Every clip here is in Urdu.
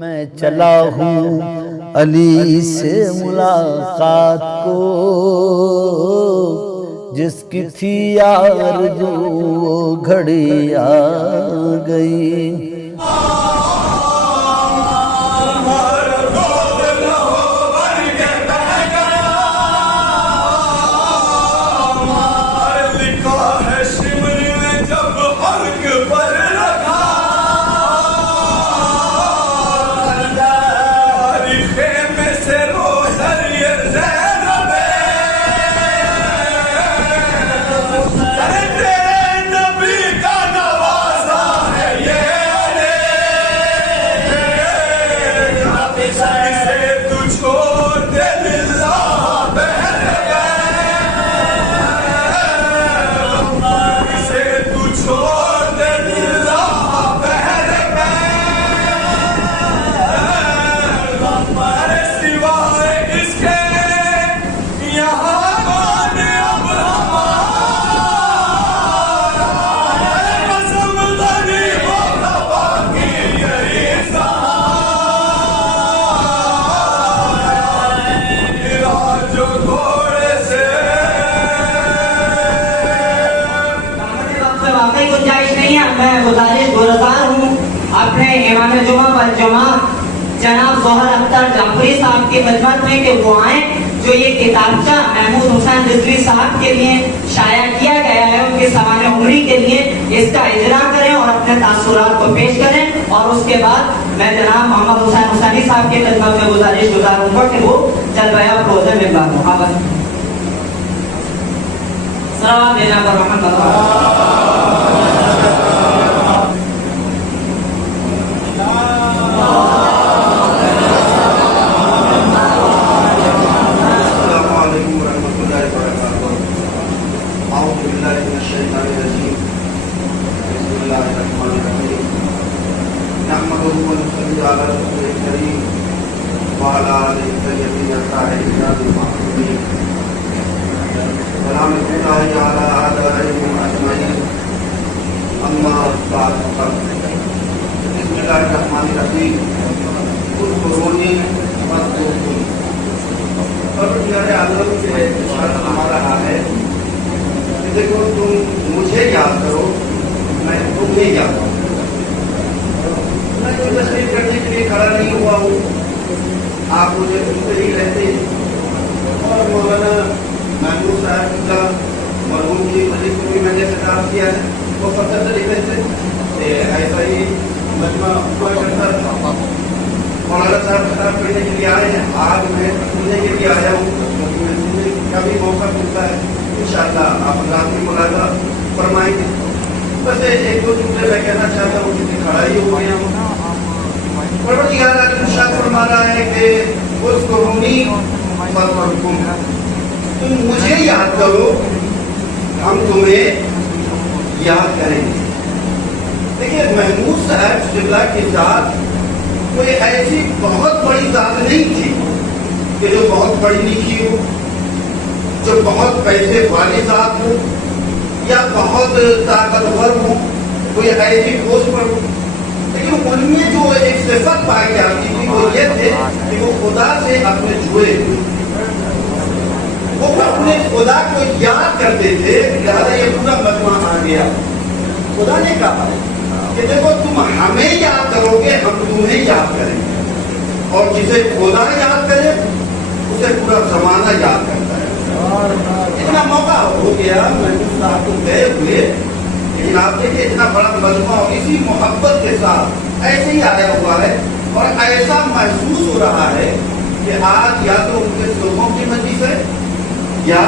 میں چلا ہوں علی سے ملاقات کو، جس کی تھی آرزو وہ گھڑی آ گئی۔ میں گزارش گزار ہوں اپنے امام جمعہ والجماعت جناب ظہر اختر جعفری صاحب کی خدمت میں کہ وہ آئیں، جو یہ کتابچہ محمود حسین رضوی صاحب کے لیے شائع کیا گیا ہے ان کی سوانح عمری کے لیے، اس کا اجرا کریں اور اپنے تاثرات کو پیش کریں۔ اور اس کے بعد میں جناب محمد حسین حسینی صاحب کی خدمت میں گزارش گزار ہوں گا کہ وہ جلوہ افروز منبر محمد صلوات دینا پر محمد دیکھو تم مجھے یاد کرو میں تمہیں یاد کروں، میں تو تشریف کرنے کے لیے کھڑا نہیں ہوا ہوں، آپ مجھے سنتے ہی رہتے۔ اور مولانا محمود صاحب کا مرحوم کی مجلس کو بھی میں نے خطاب کیا ہے، وہ فخر طریقے سے ایسا ہی مجمع ہوا کرتا تھا۔ مولانا صاحب خطاب کرنے کے لیے آئے ہیں، آج میں سننے کے لیے آیا ہوں، سننے کا بھی موقع ملتا ہے، انشاءاللہ آپ اللہ کی ملاقہ فرمائیں گے۔ بس ایک دو جملے میں کہنا چاہتا ہوں کہ کھڑا ہی ہو گیا ہوں۔ پروردگار عالم ارشاد فرما رہا ہے کہ اذکرونی اذکرکم، تم مجھے یاد کرو ہم تمہیں یاد کریں گے۔ دیکھیے محمود صاحب قبلہ کی ذات کوئی ایسی بہت بڑی ذات نہیں تھی کہ جو بہت پڑھی لکھی ہو، جو بہت پیسے والی ذات ہو یا بہت طاقتور ہو، کوئی ایسی پوسٹ پر ہو، لیکن ان میں جو ایک صفت پائی جاتی تھی وہ یہ تھے کہ وہ خدا سے اپنے جڑے ہوئے، وہ اپنے خدا کو یاد کرتے تھے۔ لہٰذا یہ پورا مجمع آ گیا۔ خدا نے کہا کہ دیکھو تم ہمیں یاد کرو گے ہم تمہیں یاد کریں گے، اور جسے خدا یاد کرے اسے پورا زمانہ یاد کرتا ہے۔ اتنا موقع ہو گیا محمود صاحب کو گئے ہوئے، لیکن آپ دیکھیں اتنا بڑا مجمع اور اسی محبت کے ساتھ ایسے ہی آیا ہوا ہے، اور ایسا محسوس ہو رہا ہے کہ آج یا تو ان کے سرخوں کی مجلس ہے یا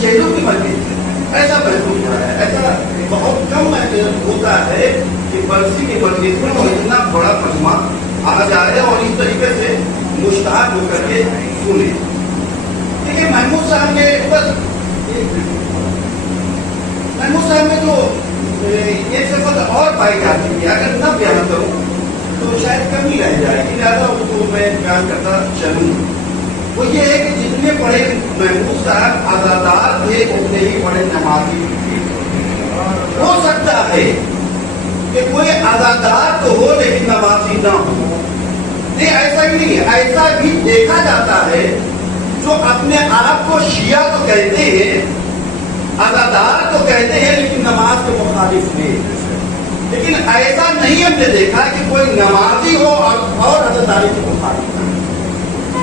چہروں کی مجلس ہے، ایسا محسوس ہو رہا ہے۔ ایسا بہت کم محسوس ہوتا ہے کہ برسی کی مجلس میں وہ اتنا بڑا مجمع آ جائے اور اس طریقے سے مشتاق ہو کر کے سنے۔ دیکھیے محمود صاحب نے بس محمود صاحب میں جو ایک صفت اور پائی جاتی ہے، اگر نہ بیان کروں تو شاید کمی رہ جائے گی، لہٰذا اس کو میں بیان کرتا چلوں۔ وہ یہ ہے کہ جتنے بڑے محمود صاحب عزادار تھے اتنے ہی بڑے نمازی تھے۔ ہو سکتا ہے کہ کوئی عزادار تو ہو لیکن نمازی نہ ہو، نہیں ایسا ہی نہیں ہے، ایسا بھی دیکھا جاتا ہے جو اپنے آپ کو شیعہ تو کہتے ہیں، عزادار تو کہتے ہیں، لیکن نماز کے مخالف نہیں۔ لیکن ایسا نہیں ہم نے دیکھا کہ کوئی نمازی ہو اور عزاداری کے مخالف۔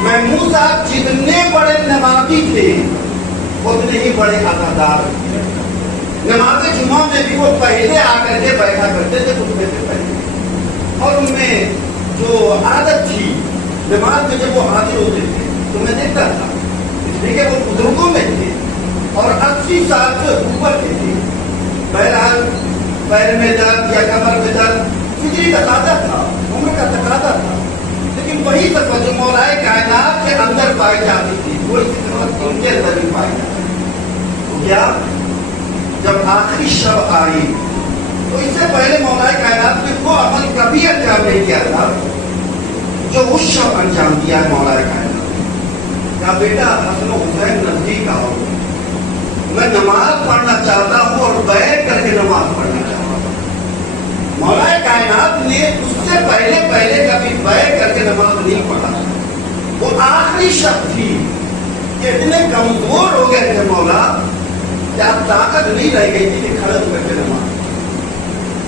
محمود صاحب جتنے بڑے نمازی تھے اتنے ہی بڑے عزادار تھے۔ نماز جمعہ میں بھی وہ پہلے آ کر کے بیٹھا کرتے تھے خطبے سے پہلے، اور ان میں جو عادت تھی نماز میں جب وہ حاضر ہوتے تھے تو میں دیکھتا تھا، اس لیے کہ وہ بزرگوں میں تھے اور 80 سال سے اوپر کے تھے۔ بہرحال پیر میں درد یا کمر میں درد فطری تقاضا تھا، عمر کا تقاضا تھا، لیکن وہی توجہ مولا کائنات کے اندر پائی جاتی تھی، وہ اسی طرح ان کے اندر بھی پائی جاتی تھی۔ تو کیا جب آخری شب آئی تو اس سے پہلے مولا کائنات نے وہ عمل کبھی انجام نہیں کیا تھا جو اس شب انجام دیا ہے مولا کائنات نے۔ کہا بیٹا حسن و حسین نزدیک آؤ، میں نماز پڑھنا چاہتا ہوں اور بیٹھ کر کے نماز پڑھنا چاہتا ہوں۔ مولا کائنات نے اس سے پہلے کبھی بیٹھ کر کے نماز نہیں پڑھا، وہ آخری شب تھی کہ اتنے کمزور ہو گئے تھے مولا کہ اب طاقت نہیں رہ گئی تھی کہ کھڑے ہو کر کے نماز۔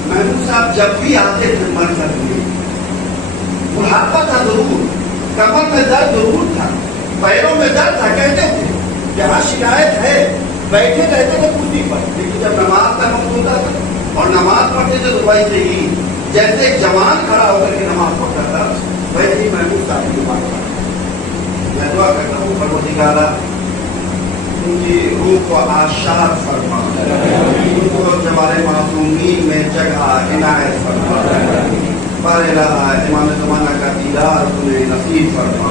محمود صاحب جب بھی آتے تھے مر کر بڑھاپا تھا ضرور، کمر میں درد ضرور تھا، پیروں میں درد تھا، کہتے تھے یہاں شکایت ہے، بیٹھے رہتے تھے کرسی پر، لیکن جب نماز کا وقت ہوتا تھا اور نماز پڑھتے تھے تو ویسے ہی جیسے ایک جوان کھڑا ہو کر کے نماز پڑھتا تھا ویسے ہی محمود صاحب کی بات کرتا۔ میں دعا کرتا ہوں پروردگار ان کی روح کو آشاد فرما، ان کو جوار معصومین میں جگہ عنایت فرما، بار الہ امام زمانہ کا دیدار انہیں نصیب فرما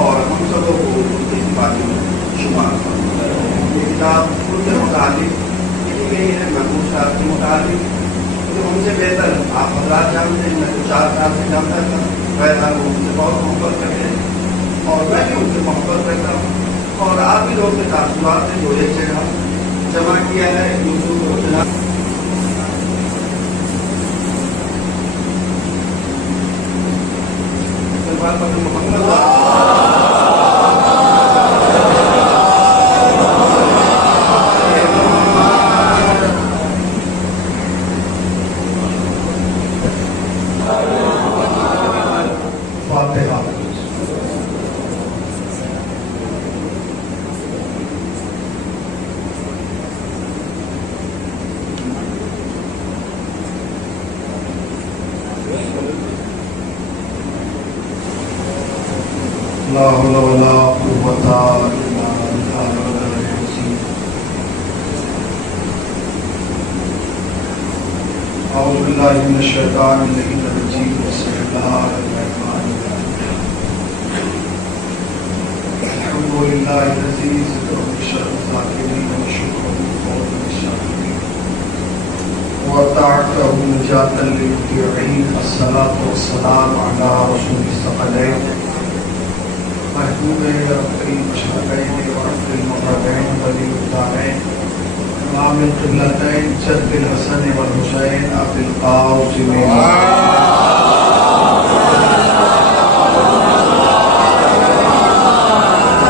اور ہم سب کو اس بات میں شمار فرما۔ یہ کتاب ان کے متعلق لکھی گئی ہے، محمود صاحب کے متعلق، تو ہم سے بہتر آپ حضرات جانتے ہیں، میں تو 4 سال سے جانتا تھا، بہرحال وہ ان سے بہت محبت کرتے ہیں اور میں بھی ان سے محبت کرتا ہوں، اور آپ بھی لوگ کے تاثرات سے جو ایک جگہ جمع کیا ہے دوسروں کو جناب لا حول ولا قوة إلا بالله العظيم۔ أعوذ بالله من الشيطان الرجيم، بسم الله الرحمن الرحيم۔ الحمد لله الذي ذكر بشر الذاكرين وشكره بقول الشاكرين وطاعته نجاة للمطيعين، الصلاة والسلام على رسول الثقلين محبوب ربی مشرقین ورب المغربین ولی الدارین امام القبلتین جد الحسن والحسین ابی القاسم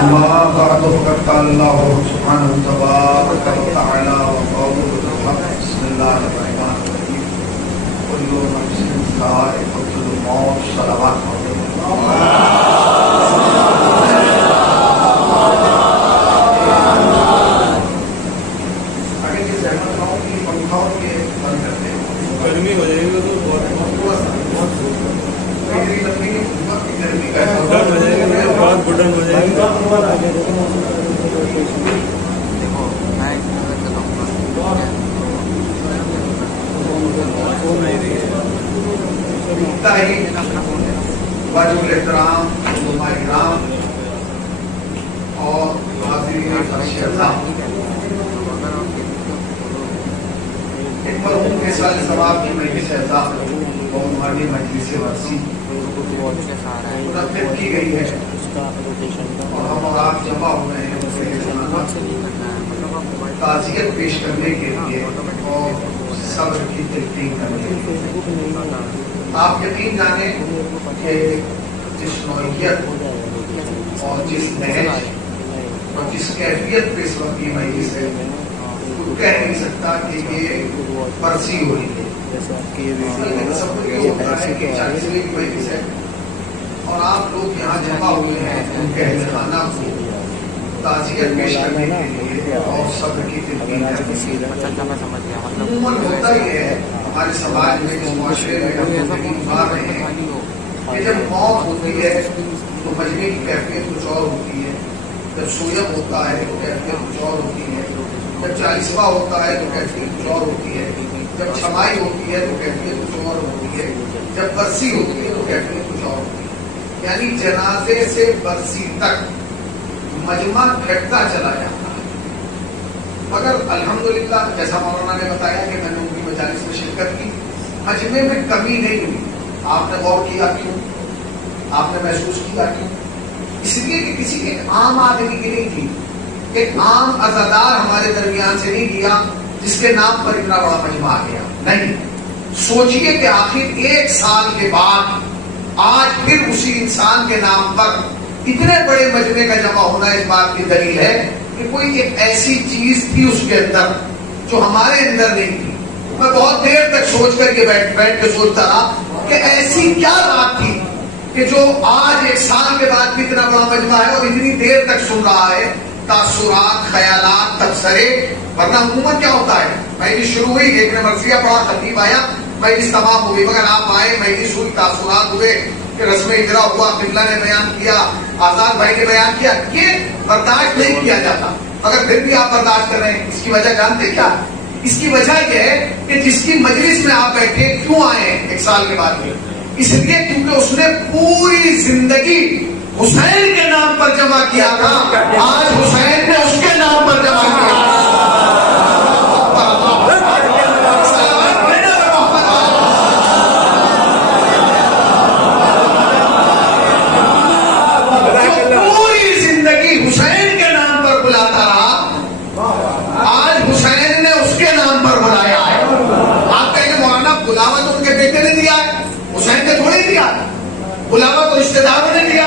اما بعد فقد قال اللہ سبحانہ تبارک وتعالی وقوله الحق بسم اللہ الرحمن الرحیم کل نفس ذائقۃ الموت صلوات علیہ گرمی ہو جائے گی تو بہت گڈن ہو جائے گی۔ واجب الاحترام علماء کرام اور حاضرین ایک مرحوم کے سال ثواب کی مجلس اعزاز اور ہماری مجلس ورثی منعقد کی گئی ہے اور ہم اور آپ جمع ہوئے ہیں تعزیت پیش کرنے کے لیے اور صبر کی تلقین کرنے کے لیے۔ آپ یقین جانیں کہ جس نوعیت اور جس نہج اور جس کیفیت پہ اس وقت یہ مجلس ہے تو کہہ نہیں سکتا کہ یہ برسی ہو رہی ہے. سب کو یہ ہوتا ہے کہ 40ویں کی مجلس ہے اور آپ لوگ یہاں جمع ہوئے ہیں ان کے اہل خانہ کو تعزیت پیش کرنے کے لیے اور صبر کی تلقین کرنے کے لیے. عموماً ہوتا ہی ہے ہمارے سماج میں اس معاشرے میں ہم زندگی گزار رہے ہیں کہ جب موت ہوتی ہے تو مجمع کی کیفیت کچھ اور ہوتی ہے, جب سویت ہوتا ہے تو کیفیت کچھ اور ہوتی ہے, جب 40واں ہوتا ہے تو کیفیت کچھ اور ہوتی ہے, جب چھمائی ہوتی ہے تو کیفیت کچھ اور ہوتی ہے, جب برسی ہوتی ہے تو کیفیت کچھ اور ہوتی ہے. یعنی جنازے سے برسی تک مجمع گھٹتا چلا جاتا ہے. مگر الحمدللہ جیسا مولانا نے بتایا کہ میں نے ان کی مجالس میں شرکت کی, مجمع میں کمی نہیں ہوئی. آپ نے غور کیا کیوں؟ آپ نے محسوس کیا کیوں؟ اس لیے کہ کسی ایک عام آدمی کی نہیں تھی, ایک عام عزادار ہمارے درمیان سے نہیں کیا جس کے نام پر اتنا بڑا مجمع آ گیا. نہیں, سوچئے کہ آخر 1 سال کے بعد آج پھر اسی انسان کے نام پر اتنے بڑے مجمع کا جمع ہونا اس بات کی دلیل ہے کہ کوئی ایک ایسی چیز تھی اس کے اندر جو ہمارے اندر نہیں تھی. میں بہت دیر تک سوچ کر کے بیٹھ کے سوچتا رہا کہ ایسی کیا بات تھی کہ جو آج 1 سال کے بعد بھی اتنا بڑا مجمع ہے اور اتنی دیر تک سن رہا ہے تاثرات, خیالات, تبصرے. ورنہ عموماً کیا ہوتا ہے, مجلس شروع ہوئی, ایک نے مرثیہ پڑھا, خطیب آیا, مجلس تمام ہوئی, مگر آپ آئے, مجلس ہوئی, تاثرات ہوئے, کہ رسم اجرا ہوا, قبلہ نے بیان کیا, آزاد بھائی نے بیان کیا, یہ برداشت نہیں کیا جاتا. اگر پھر بھی آپ برداشت کر رہے ہیں, اس کی وجہ جانتے کیا؟ اس کی وجہ یہ ہے کہ جس کی مجلس میں آپ بیٹھے کیوں آئے ہیں 1 سال کے بعد؟ اس لیے کیونکہ اس نے پوری زندگی حسین کے نام پر جمع کیا تھا, آج حسین نے اس کے نام پر جمع کیا. بلاوا تو رشتے داروں نے دیا,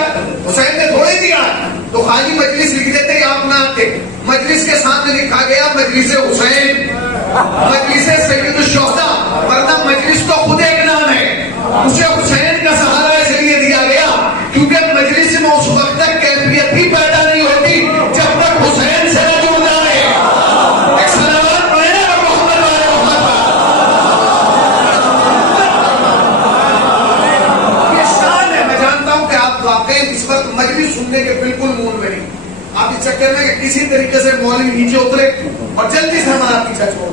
حسین نے تھوڑے دیا. تو خالی مجلس لکھ دیتے ہی آپ نہ آتے. مجلس کے سامنے لکھا گیا مجلس حسین, مجلس سید الشہداء, ورنہ مجلس تو خود ایک نام ہے. اسے حسین کا سہارا اس لیے دیا گیا کیونکہ مجلس میں اس وقت تک کیفیت بھی پیدا نہیں ہوتی جب تک حسین سے نہ جڑ جائے. اس وقت مجلس سننے کے بالکل مون میں نہیں. آپ اس چکر میں کہ کسی طریقے سے مولوی نیچے اترے اور جلدی سے ہمارا پیچھا چھوڑ.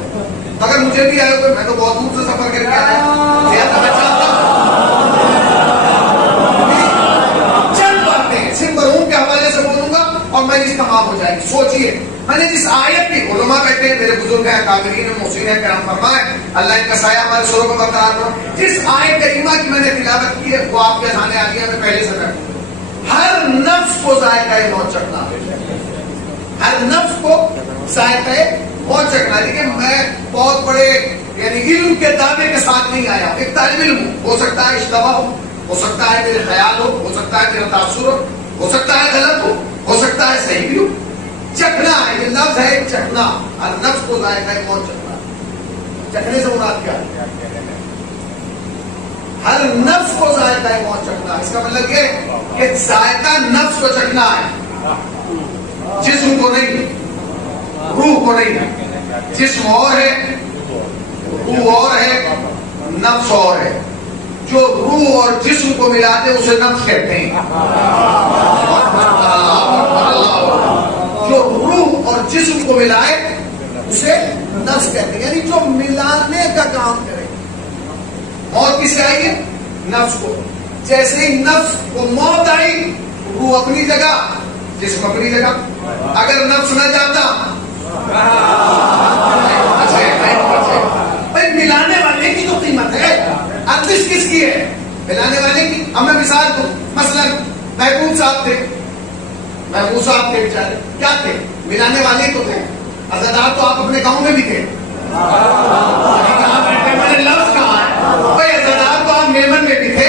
اگر مجھے بھی آئے تو میں تو بہت دور سے سفر کر کے آیا, چند باتیں صرف مرحوم کے حوالے سے بولوں گا اور مجلس تمام ہو جائے گی. سوچئے, میں نے جس آیت کی, علماء بیٹھے میرے بزرگ ہیں, کابرین ہیں, محسنین ہیں, کرم فرمائے, اللہ ان کا سایہ ہمارے سروں پر برقرار ہو. جس آیت کریمہ کی میں نے تلاوت کی ہے وہ آپ کے سامنے آ گیا. میں پہلے سے بیٹھوں, ہر نفس کو ذائقہ موت چکھنا, ہر نفس کو ذائقہ موت چکھنا. لیکن میں بہت بڑے یعنی علم کے دعوے کے ساتھ نہیں آیا. ایک طالب علم ہو سکتا ہے اشتباہ ہو سکتا ہے میرے خیال ہو سکتا ہے میرا تاثر ہو سکتا ہے غلط ہو سکتا ہے صحیح بھی ہو. چکھنا ہے, یہ لفظ ہے چکھنا. ہر نفس کو ذائقہ موت چکھنا. چکھنے سے مراد کیا ہے؟ ہر نفس کو ذائقہ موت چکھنا. اس کا مطلب یہ کہ ذائقہ نفس کو چکھنا ہے, جسم کو نہیں, روح کو نہیں. جسم اور ہے, روح اور ہے, نفس اور ہے. جو روح اور جسم کو ملا دے اسے نفس کہتے ہیں. جو روح اور جسم کو ملائے اسے نفس کہتے ہیں. یعنی جو ملانے کا کام کرے. موت کس سے آئی ہے؟ نفس کو. جیسے ہی نفس کو موت آئی, روح اپنی جگہ, جسم اپنی جگہ. اگر نفس نہ جاتا بھائی ملانے والے کی تو قیمت ہے. ارزش کس کی ہے؟ ملانے والے کی. اب میں مثال دوں, مثلا محبوب صاحب تھے بیچارے, کیا تھے؟ ملانے والے تو تھے. عزادار تو آپ اپنے گاؤں میں بھی تھے. میں نے لفظ کہا ہے بھائی, عزادار تو آپ میمن میں بھی تھے.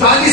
40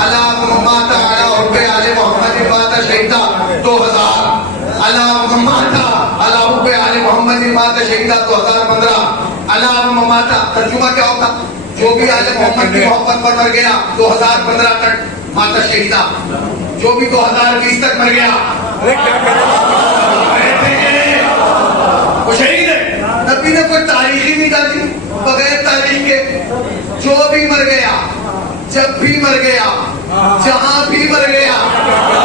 اللهم مات على حب آل محمد مات شہیدہ 2000 اللهم مات على حب آل محمد مات شہیدہ 2015 اللهم مات ترجمہ کیا ہوتا جو بھی آل محمد کی محبت پر مر گیا 2015 تک مات شہیدہ جو بھی 2020 تک مر گیا وہ شہید ہے نبی نے کوئی تاریخ ہی نہیں ڈالی بغیر تاریخ کے جو بھی مر گیا جب بھی مر گیا جہاں بھی مر گیا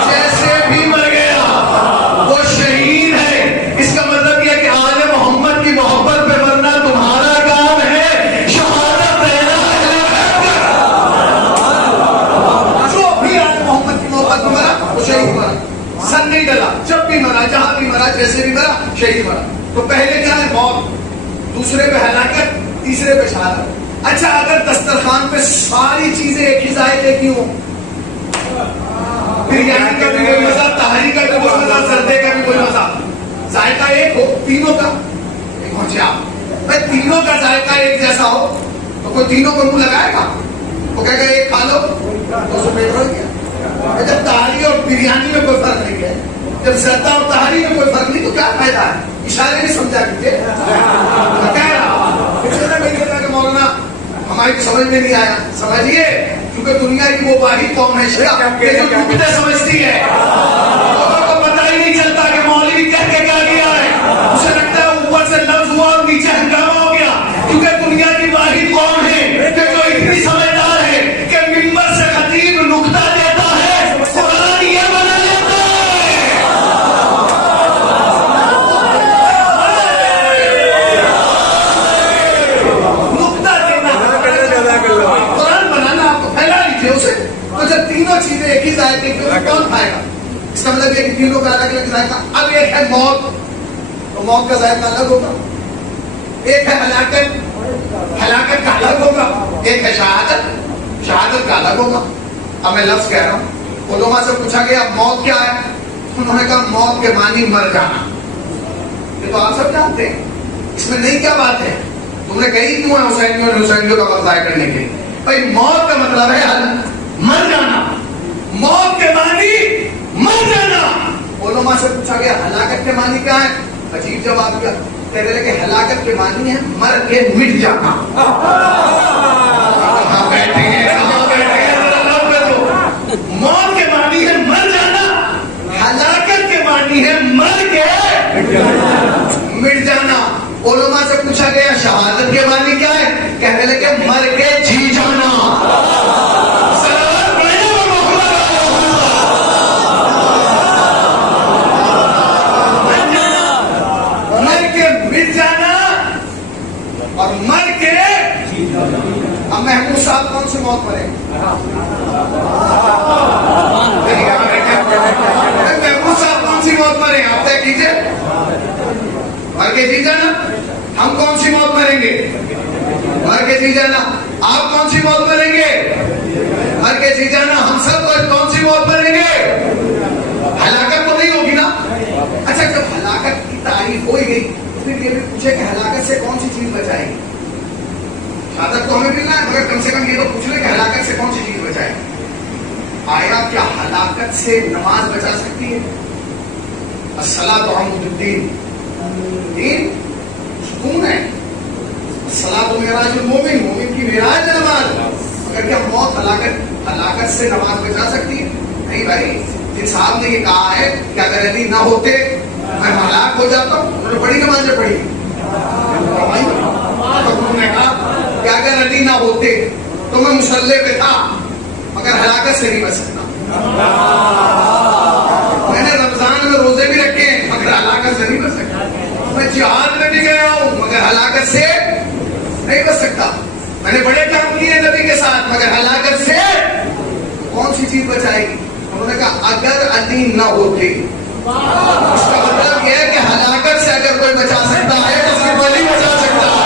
جیسے بھی مر گیا وہ شہید ہے اس کا مطلب یہ کہ آل محمد کی محبت پہ مرنا تمہارا کام ہے شہادت دینا جو بھی آل محمد کی محبت پہ مرا وہ شہید مرا سن نہیں ڈلا جب بھی مرا جہاں بھی مرا جیسے بھی مرا شہید مرا تو پہلے کیا ہے موت دوسرے پہ ہلاکت تیسرے پہ شہادت اچھا اگر دسترخوان پہ ساری چیزیں ایک ہی ذائقے کی ہوں بریانی کا بھی کوئی مزہ تہاری کا بھی کوئی مزہ سردے کا بھی کوئی مزہ ذائقہ ایک ہو تینوں کا بھائی تینوں کا ذائقہ ایک جیسا ہو تو کوئی تینوں کو منہ لگائے گا وہ کہے گا ایک کھا لو تو اسے پیٹ بھر گیا جب تہاری اور بریانی میں کوئی فرق نہیں ہے جب زردہ اور تہاری میں کوئی فرق نہیں تو کیا فائدہ ہے اشارے نہیں سمجھا کیجیے مولانا ہماری سمجھ میں نہیں آیا سمجھیے کیونکہ دنیا کی وہ واحد قوم ہے جو نکتے سمجھتی ہے لوگوں کو پتہ ہی نہیں چلتا کہ مولوی کہہ کے کیا گیا ہے اسے لگتا ہے اوپر سے لفظ ہوا اور نیچے ہنگامہ ہو گیا کیونکہ دنیا کی واحد قوم ہے کہ جو اتنی سمجھدار ہے کہ منبر سے خطیب نکتہ دیتا ہے قرآن یہ بنا لیتا ہے تو جب تینوں چیزیں ایک ہی ذائقے کی کون کھائے گا اس کا مطلب یہ کہ تینوں کا الگ الگ ذائقہ اب ایک ہے موت تو موت کا ذائقہ الگ ہوگا ایک ہے ہلاکت ہلاکت کا الگ ہوگا ایک ہے شہادت شہادت کا الگ ہوگا اب میں لفظ کہہ رہا ہوں علماء سے پوچھا گیا موت کیا ہے انہوں نے کہا موت کے معنی مر جانا یہ تو آپ سب جانتے ہیں اس میں نئی کیا بات ہے تم نے کہی کیوں ہے حسینیوں کا وقت ضائع کرنے کے لیے بھائی موت کا مطلب ہے مر جانا موت کے معنی مر جانا علماء سے پوچھا گیا ہلاکت کے معنی کیا ہے عجیب جواب کیا کہتے ہیں کہ ہلاکت کے معنی ہے مر کے مٹ جانا موت کے معنی ہے مر جانا ہلاکت کے معنی ہے مر کے مٹ جانا علماء سے پوچھا گیا شہادت کے معنی کیا ہے کہنے لگے مر کے جی جانا مر کے مٹ جانا اور مر کے اب محمود صاحب کون سی موت مرے محمود صاحب کون سی موت مرے آپ طے کیجیے مر کے جی جانا ہم کون سی موت مریں گے مر کے جی جانا آپ کون سی موت مریں گے مر کے جی جانا ہم سب کون سی موت مریں گے ہلاکت تو نہیں ہوگی نا اچھا جب ہلاکت کی تعریف ہو گئی پھر یہ بھی پوچھے کہ ہلاکت سے کون سی چیز بچائے گی شہادت تو ہمیں ملنا ہے مگر کم سے کم یہ تو پوچھ لیں کہ ہلاکت سے کون سی چیز بچائے گی آیا کیا ہلاکت سے نماز بچا سکتی ہے الصلاۃ عمود الدین دین سکون ہے الصلاۃ معراج المومن مومن کی معراج ہے نماز مگر کیا موت ہلاکت سے نماز بچا سکتی ہے نہیں بھائی جن صاحب نے یہ کہا ہے کہ اگر علی نہ ہوتے میں ہلاک ہو جاتا ہوں انہوں نے بڑی نمازیں پڑھی انہوں نے کہا کہ اگر علی نہ ہوتے تو میں مصلی پہ تھا مگر ہلاکت سے نہیں بچ سکتا میں نے رمضان میں روزے بھی رکھے ہیں مگر ہلاکت سے نہیں بچ سکتا میں جہاد میں بھی گیا ہوں مگر ہلاکت سے نہیں بچ سکتا میں نے بڑے کام کیے نبی کے ساتھ مگر ہلاکت سے کون سی چیز بچائے گی انہوں نے کہا اگر علی نہ ہوتے اس کا مطلب یہ ہے کہ ہلاکت سے اگر کوئی بچا سکتا ہے تو صرف علی بچا سکتا ہے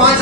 5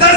10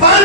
5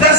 10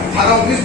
18, 19,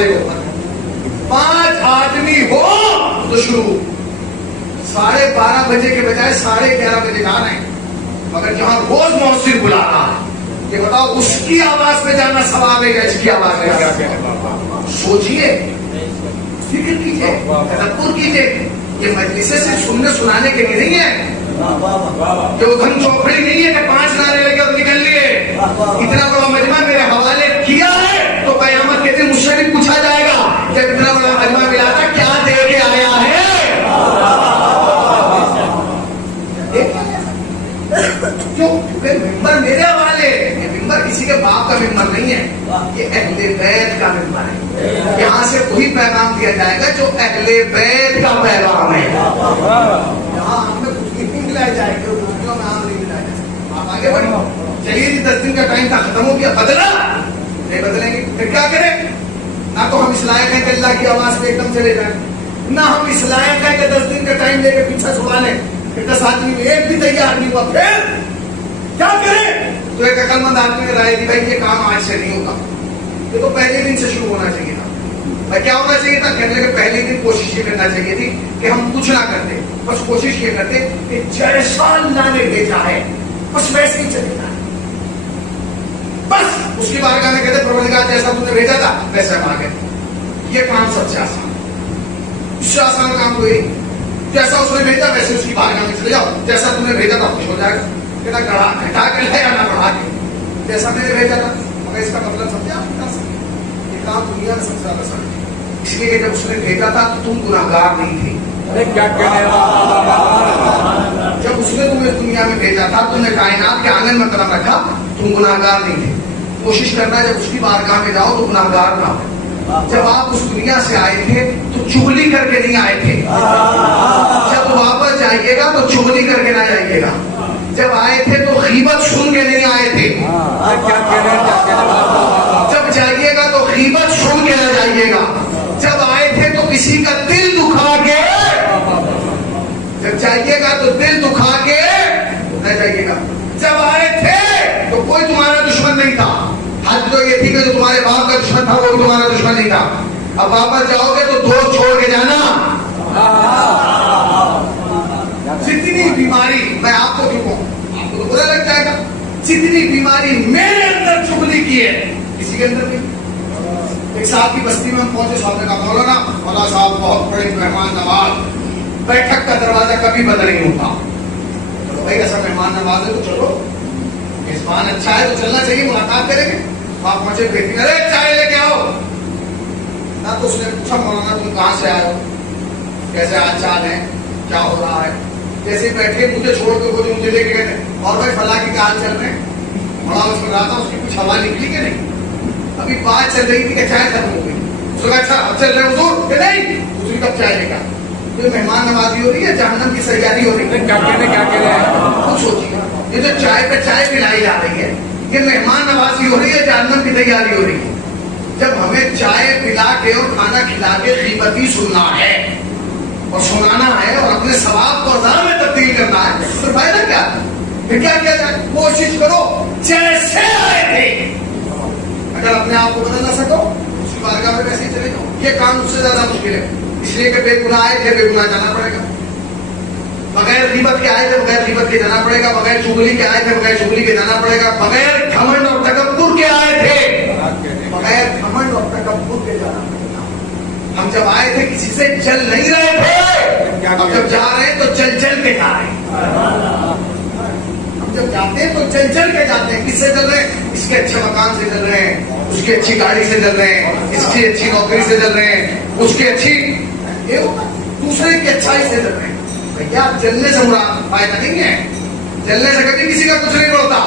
والے کو پتہ ہے. 5 آدمی ہو تو شروع 12:30 بجے کے بجائے 11:30 بجے جا رہے ہیں. مگر جہاں روز مؤذن بلا رہا ہے, یہ بتاؤ اس کی آواز پہ جانا ثواب ہے یا اس کی آواز پہ جانا؟ سوچئے, فکر کیجئے, تدبر کیجئے. یہ مجلسیں صرف سننے سنانے کے لیے نہیں ہے, کہ وہ دھن چوپڑی نہیں ہے کہ 5 نعرے لگے اور نکل لیے. اتنا بڑا مجمع میرے حوالے کیا ہے تو قیامت کے دن مجھ سے بھی پوچھا جائے گا جب اتنا بڑا مجمع ملا تھا کیا دے کے آیا ہے. کیوں؟ ممبر میرے حوالے, یہ ممبر کسی کے باپ کا ممبر نہیں ہے, یہ اہل بیت کا ممبر ہے. یہاں سے وہی پیغام دیا جائے گا جو اہل بیت کا پیغام ہے. یہاں ہمیں کچھ نہیں ملایا جائے گا, میں آم نہیں ملایا جائے گا. آپ آگے بڑھیں. چلیے 10 دن کا ٹائم تھا, ختم ہو گیا, بدلا نہیں بدلیں گے پھر کیا کریں؟ نہ تو ہم اس لائق ہیں کہ اللہ کی آواز پہ ایک دم چلے جائیں, نہ ہم اس لائق ہیں کہ 10 دن کا ٹائم لے کے پیچھے چھڑا لیں. 10 آدمی میں ایک بھی تیار نہیں ہوا, پھر کیا کریں؟ تو ایک عقل مند آدمی نے رائے دی, بھائی یہ کام آج سے نہیں ہوگا, یہ تو پہلے دن سے شروع ہونا چاہیے تھا. بھائی کیا ہونا چاہیے تھا؟ کہنے لگے پہلے دن کوشش یہ کرنا چاہیے تھی کہ ہم کچھ نہ کرتے, بس کوشش یہ کرتے کہ جیسا اللہ نے بھیجا ہے بس ویسے ہی چلے جائیں. بس اس کی بارگاہ میں کہتے پروردگار جیسا تم نے بھیجا تھا ویسے ہم آ گئے. یہ کام سب سے آسان, اس سے آسان کام کوئی نہیں. جیسا اس نے بھیجا ویسے اس کی بارگاہ میں چلے جاؤ, جیسا تم نے بھیجا تھا خوش ہو جائے گا. کہنا گھٹا کے لے یا نہ بڑھا کے, جیسا میں نے بھیجا تھا. مگر اس کا مطلب سمجھا آپ بتا سکتے, یہ کام دنیا میں سب سے زیادہ سمجھ, اس لیے کہ جب اس نے بھیجا تھا تو تم گناہگار نہیں تھے. جب اس نے تمہیں دنیا میں بھیجا تھا, تم نے کائنات کے آنگن میں قدم رکھا, تم گناہگار نہیں تھے. کوشش کرنا جب اس کی بارگاہ میں جاؤ تو گناہگار نہ ہو. جب آپ اس دنیا سے آئے تھے تو چغلی کر کے نہیں آئے تھے, جب واپس جائیے گا تو چغلی کر کے نہ جائیے گا. جب آئے تھے تو غیبت سن کے نہیں آئے تھے, جب جائیے گا تو غیبت سن کے نہ جائیے گا. جب آئے تھے تو کسی کا دل دکھا کے, جب جائیے گا تو دل دکھا کے نہ جائیے گا. جب آئے تھے تو کوئی تمہارا دشمن نہیں تھا, حد تو یہ تھی کہ جو تمہارے باپ کا دشمن تھا وہ تمہارا دشمن نہیں تھا. اب واپس جاؤ گے تو دوست چھوڑ کے جانا. جتنی بیماری, میں آپ کو کیوں کہوں, آپ کو تو برا لگ جائے گا, جتنی بیماری میرے اندر چغلی کی ہے کسی کے اندر نہیں. ایک صاحب کی بستی میں ہم پہنچے, صاحب نے کہا مولانا صاحب بہت بڑے مہمان نواز, بیٹھک کا دروازہ کبھی بند نہیں ہوتا. چلو بھائی ایسا مہمان نواز ہے تو چلو, میزبان اچھا ہے تو چلنا چاہیے, ملاقات کریں گے. وہاں پہنچے, بیٹھی ارے چائے لے کے آؤ. نہ تو اس نے پوچھا مولانا تم کہاں سے آئے ہو, کیسے حال چال ہے, کیا ہو رہا ہے. جیسے بیٹھے مجھے چھوڑ کے وہ جو مجھے لے کے گئے, اور بھائی فلاں کی کیا حال چل رہے ہیں, بڑا اس میں رہا تھا, اس کی کچھ ہوا نکلی کہ نہیں. ابھی بات چل رہی تھی کہ چائے ختم ہو گئی. اس نے کہا اچھا اب چل رہے حضور کہ نہیں, دوسری کب چائے لے گا. یہ مہمان نوازی ہو رہی ہے, جہنم کی سیاری ہو رہی ہے. خود سوچیے, یہ جو چائے پہ چائے پلائی جا رہی ہے یہ مہمان نوازی ہو رہی ہے, جہنم کی تیاری ہو رہی ہے. جب ہمیں چائے پلا کے اور کھانا کھلا کے غیبت ہی سننا ہے اور سنانا ہے اور اپنے ثواب کو عذاب میں تبدیل کرنا ہے تو فائدہ کیا؟ پھر کیا کیا جائے؟ کوشش کرو جیسے آئے تھے. اگر اپنے آپ کو بدل نہ سکو اس کی بارگاہ میں ویسے ہی چلے جاؤ. یہ کام اس سے زیادہ مشکل ہے, اس لیے کہ بے گناہ آئے تھے بے گناہ جانا پڑے گا. بغیر غیبت کے آئے تھے بغیر غیبت کے جانا پڑے گا. بغیر چغلی کے آئے تھے بغیر چغلی کے جانا پڑے گا. بغیر گھمنڈ اور تکبر کے آئے تھے بغیر گھمنڈ اور تکبر کے جانا پڑے گا. ہم جب آئے تھے کسی سے چل نہیں رہے تھے, اب جب جا رہے ہیں تو چل چل کے جا رہے ہیں. ہم جب جاتے ہیں تو چل چل کے جاتے ہیں. کس سے چل رہے ہیں؟ اس کے اچھے مکان سے چل رہے ہیں, اس کی اچھی گاڑی سے چل رہے ہیں, اس کی اچھی نوکری سے چل رہے ہیں, اس کی اچھی دوسرے کی اچھائی سے چل رہے ہیں. بھیا چلنے سے مراد فائدہ نہیں ہے, چلنے سے کبھی کسی کا کچھ نہیں بڑھتا.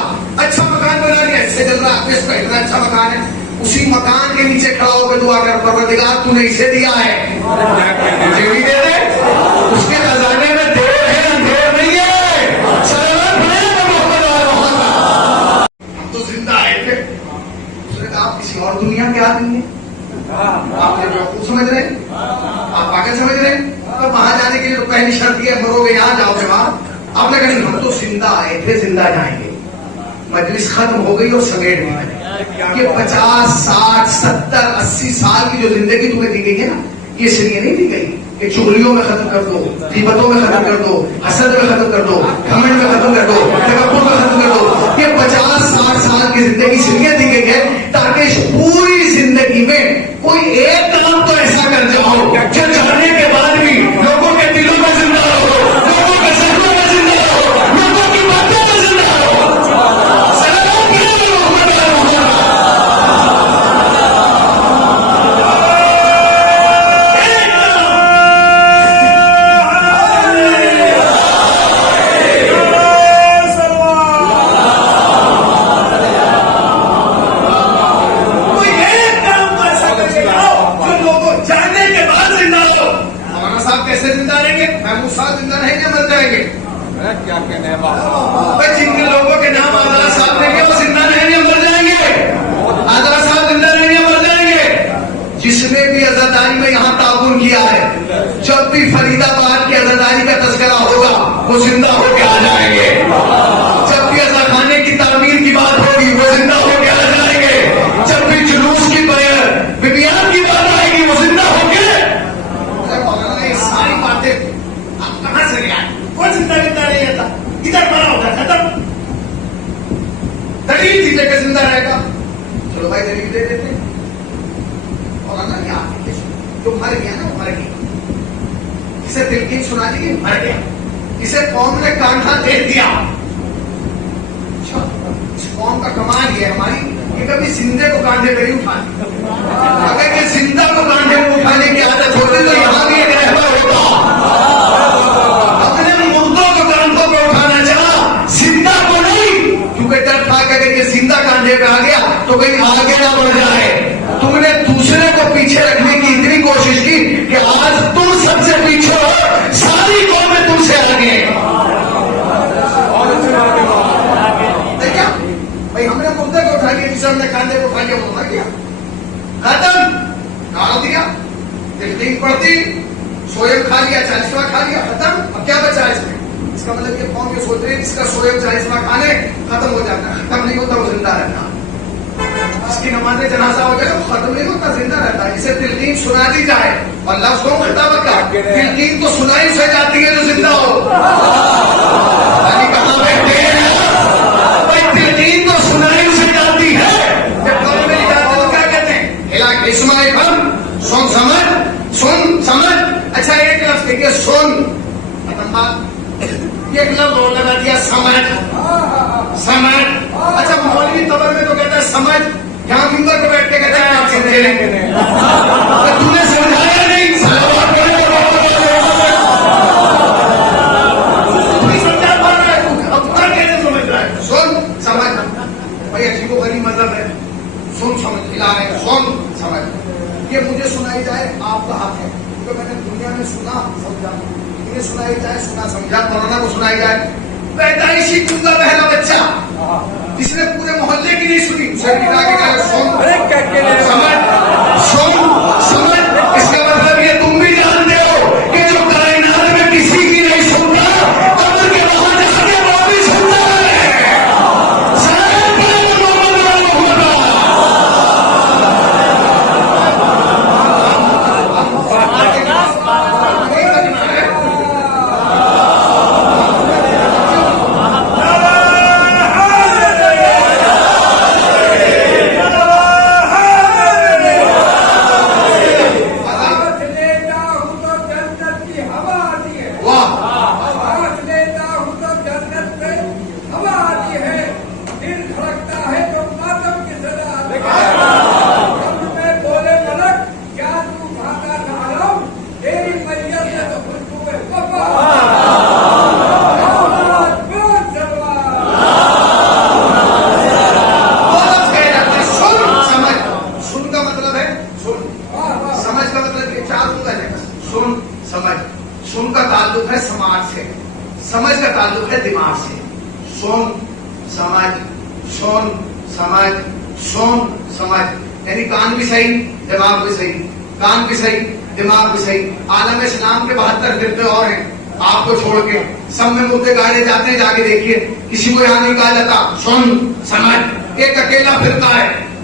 اچھا مکان بنا لیا, اس سے چل رہا ہے, اس کا اتنا اچھا مکان ہے, اسی مکان کے نیچے کھڑا ہو کے دعا کر پروردگار تو نے اسے دیا ہے مجھے بھی دے دے. اس کے خزانے میں دیر ہے اندھیر نہیں ہے. ہم تو زندہ آئے تھے, اس نے کہا آپ کسی اور دنیا کے آدمی ہیں, آپ نے بیوقوف سمجھ رہے ہیں, آپ پاگل سمجھ رہے ہیں. تو وہاں جانے کے لیے تو پہلی شرط یہ مرو گے یہاں جاؤ گے وہاں. آپ نے کہا ہم تو زندہ آئے تھے زندہ جائیں گے. مجلس ختم ہو گئی اور سمیٹ بھی بنے. کہ 50 60 70 80 سال کی جو زندگی تمہیں دی گئی ہے نا، یہ اس لیے نہیں دی گئی کہ چغلیوں میں ختم کر دو، غیبتوں میں ختم کر دو، حسد میں ختم کر دو، گھمنڈ میں ختم کر دو، تکبر میں ختم کر دو. یہ 50 60 سال کی زندگی اس لیے دی گئی ہے تاکہ اس پوری زندگی میں کوئی ایک کام تو ایسا کر جاؤ جو جانے کے بعد بھی لوگوں کے دلوں میں زندہ رہو، لوگوں کے ذہنوں میں زندہ رہو، لوگوں کی باتوں میں زندہ رہو. کیا کہنے ہیں بابا؟ جن کے لوگوں کے نام آزاد صاحب نے کیا وہ زندہ رہیں گے مر جائیں گے؟ آزاد صاحب زندہ رہیں گے مر جائیں گے؟ جس نے بھی عزاداری میں یہاں تعاون کیا ہے، جب بھی فرید آباد کی عزاداری کا تذکرہ ہوگا وہ زندہ ہو کے آ جائیں گے. جب بھی عزا خانے کی تعمیر کی بات ہوگی وہ زندہ ہو کے آ جائیں گے. جب بھی جلوس کی بیان کی بات آئے گی وہ زندہ ہو کے. یہ ساری باتیں آپ کہاں سے لے آئے؟ کون زندہ نہیں رہتا؟ ادھر بڑا ہوگا ختم. دلیل دیجیے کہ زندہ رہے گا. چلو بھائی دلیل دے دیتے ہیں. اور جو مر گیا نا وہ مر گیا. اسے تلقین سنا دی کہ مر گیا. اسے قوم نے کانٹھا دے دیا. اس قوم کا کمال یہ ہے ہماری کہ کبھی زندے کو کانٹھے پہ نہیں اٹھاتے. اگر یہ زندہ کو کانٹھے پہ اٹھانے کی عادت ہوتی تو یہاں بھی ایک رہبر ہوتا. ڈر تھا کہ اگر یہ زندہ کاندھے پہ آ گیا تو کہیں آگے نہ بڑھ جائے. تم نے دوسرے کو پیچھے رکھنے کی اتنی کوشش کی کہ آج تم سب سے پیچھے ہو، ساری قومیں تم سے آگے. کیا بھائی ہم نے مردے کو اٹھا لیا، جسے ہم نے کاندھے کو اٹھا لیا وہ اٹھا گیا ختم. ڈال دیا، تلقین پڑتی، سوئم کھا لیا، 40واں کھا لیا ختم. اب کیا بچا اس میں؟ اس کا مطلب یہ قوم یہ سوچ رہی ہے جس کا سوئم 40واں کھانے ختم ہو جاتا ہے. ختم نہیں ہوتا وہ زندہ رہتا. اس کی نماز جنازہ ہو جائے وہ ختم نہیں ہوتا زندہ رہتا. اسے تلقین سنا دی جائے اور لفظوں کو خطاب کیا تلقین تو سنائی سے جاتی ہے جو زندہ ہو. کہاں بیٹھے ہیں بھائی؟ تلقین تو سنائی سے جاتی ہے. جب قوم میں جاتے تو کیا کہتے ہیں؟ علاقہ اسماعی بم سن سمجھ سن سمجھ. اچھا ایک لفظ دیکھیے سن ختم بات. ایک لفظ اور لگا دیا سمجھ سمجھ. اچھا مولوی قبر میں تو کہتا ہے سمجھ، یہاں ممبر پہ بیٹھ کے کہتا ہے آپ سمجھے نہیں. تو نے سمجھایا نہیں. سمجھا پا رہا ہے اب کیا کہنے سمجھ رہا ہے؟ سن سمجھ. بھائی عجیب و غریب مذہب ہے. سن سمجھ کھلا ہے. سن سمجھ. یہ مجھے سنائی جائے آپ کا حق ہے کیونکہ میں نے دنیا میں سنا سمجھا. سنائی جائے سنا سمجھا. مولانا کو سنائی جائے. پیدائشی گنگا پہلا بچہ جس نے پورے محلے کی نہیں سنی سمجھ. اس کا مطلب یہ تم بھی جانتے ہو کہ جو کائنات میں کسی کی نہیں سنتا قبر کے وہاں جا کے وہ بھی سنتا ہے. سمجھ کا تعلق ہے دماغ سے. سن سمجھ سن سمجھ سن سمجھ. یعنی کان بھی صحیح دماغ بھی صحیح. کان بھی صحیح دماغ بھی صحیح. عالم اسلام کے 72 فرقے اور ہیں آپ کو چھوڑ کے. سب میں مردے گاڑے جاتے ہیں. جا کے دیکھیے کسی کو یہاں نہیں کہا جاتا سن سمجھ. ایک اکیلا فرقہ ہے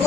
2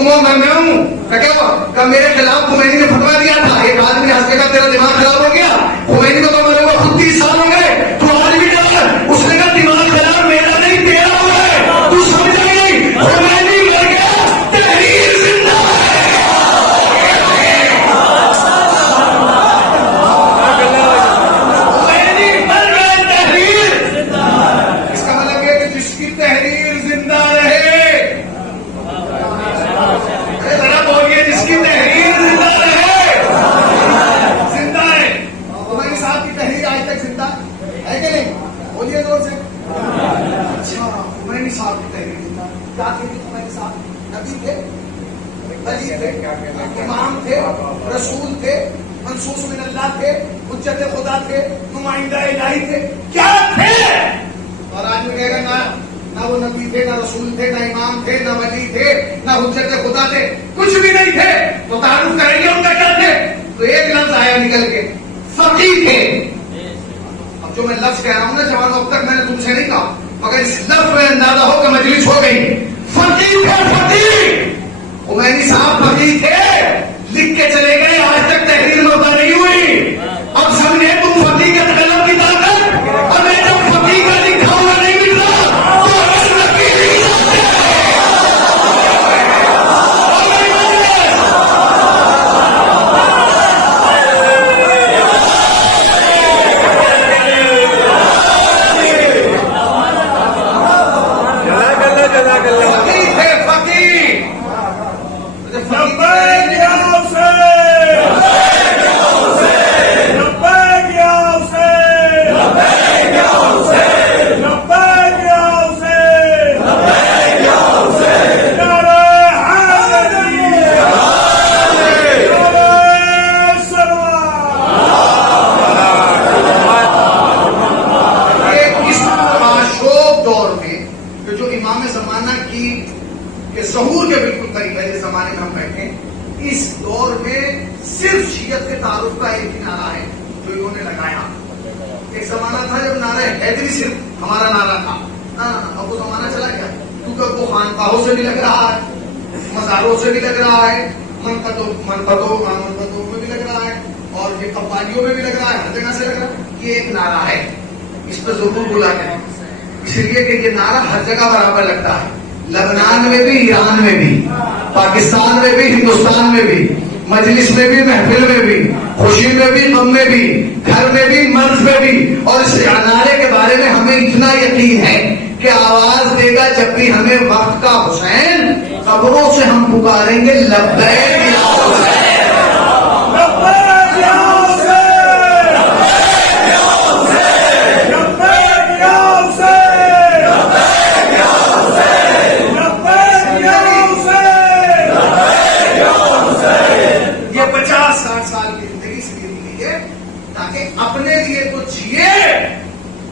تم ہو میں ہوں. کیا ہوا کہ میرے خلاف خمینی نے فتوا دیا تھا. ایک آدمی ہنس کے کہا تیرا دماغ خراب ہو گیا. خمینی کو تو مرے ہوا خود 30 سال ہو گئے, تو آج بھی ڈر. اس نے کہا دماغ خراب میرا نہیں تیرا ہوا ہے, تو سمجھا نہیں. خمینی مر گیا, تحریر زندہ ہے. خمینی مر گئے, تحریر زندہ ہے. اس کا مطلب ہے کہ جس کی تحریر زندہ رہے, جس کی تحریر زندہ رہے, زندہ ہے. خمینی صاحب کی تحریر آج تک زندہ ہے کہ نہیں؟ بولیے زور سے. اچھا, خمینی صاحب کی تحریر زندہ. کیا تھی خمینی صاحب؟ نبی تھے, ولی تھے, امام تھے, رسول تھے, منصوص من اللہ تھے, حجت خدا تھے, نمائندہ الہی تھے. کیا تھے؟ اور آج میں کہے گا نہ وہ نبی تھے, نہ رسول تھے, نہ امام تھے, نہ ولی تھے, نہ حجت خدا تھے, کچھ بھی نہیں تھے. تو تعارف کریں گے ان کا کیا تھے؟ تو ایک لفظ آیا نکل کے, فقیہ تھے. اب جو میں لفظ کہہ رہا ہوں نا جوانوں, اب تک میں نے تم سے نہیں کہا, مگر اس لفظ میں اندازہ ہو کہ مجلس ہو گئی. فقیہ تھے, فقیہ. خمینی صاحب فقیہ تھے, لکھ کے چلے گئے, آج تک تحریر میں اتر نہیں ہوئی. اب سمجھے تم فقیہ کے قلم کی طاقت, ہمیں جب فقیہ کا لکھا ہوا نہیں مل رہا تو ہمیں فقیہ نہیں جاتے. ظہور کے بالکل قریب ہے جس زمانے میں ہم بیٹھے, اس دور میں صرف شیعت کے تعارف کا ایک ہی نعرہ ہے جو انہوں نے لگایا. ایک زمانہ تھا جب نعرہ حیدری صرف ہمارا نعرہ تھا, اب وہ زمانہ چلا گیا, کیونکہ وہ خانقاہوں سے بھی لگ رہا ہے, مزاروں سے بھی لگ رہا ہے, منقطوں میں بھی لگ رہا ہے, اور یہ قوالیوں میں بھی لگ رہا ہے, ہر جگہ سے لگ رہا ہے. یہ ایک نعرہ ہے, اس پہ ضرور بولا کریں, اس لیے کہ یہ نعرہ ہر جگہ برابر لگتا ہے. لبنان میں بھی, ایران میں بھی, پاکستان میں بھی, ہندوستان میں بھی, مجلس میں بھی, محفل میں بھی, خوشی میں بھی, غم میں بھی, گھر میں بھی, مرض میں بھی. اور اس نعرے کے بارے میں ہمیں اتنا یقین ہے کہ آواز دے گا جب بھی ہمیں وقت کا حسین, قبروں سے ہم پکاریں گے لبیک یا حسین, لبیک یا حسین, لبیک یا حسین, لبیک یا حسین, لبیک یا حسین. یہ 50-60 سال کی زندگی اس لیے دی ہے تاکہ اپنے لیے تو جیے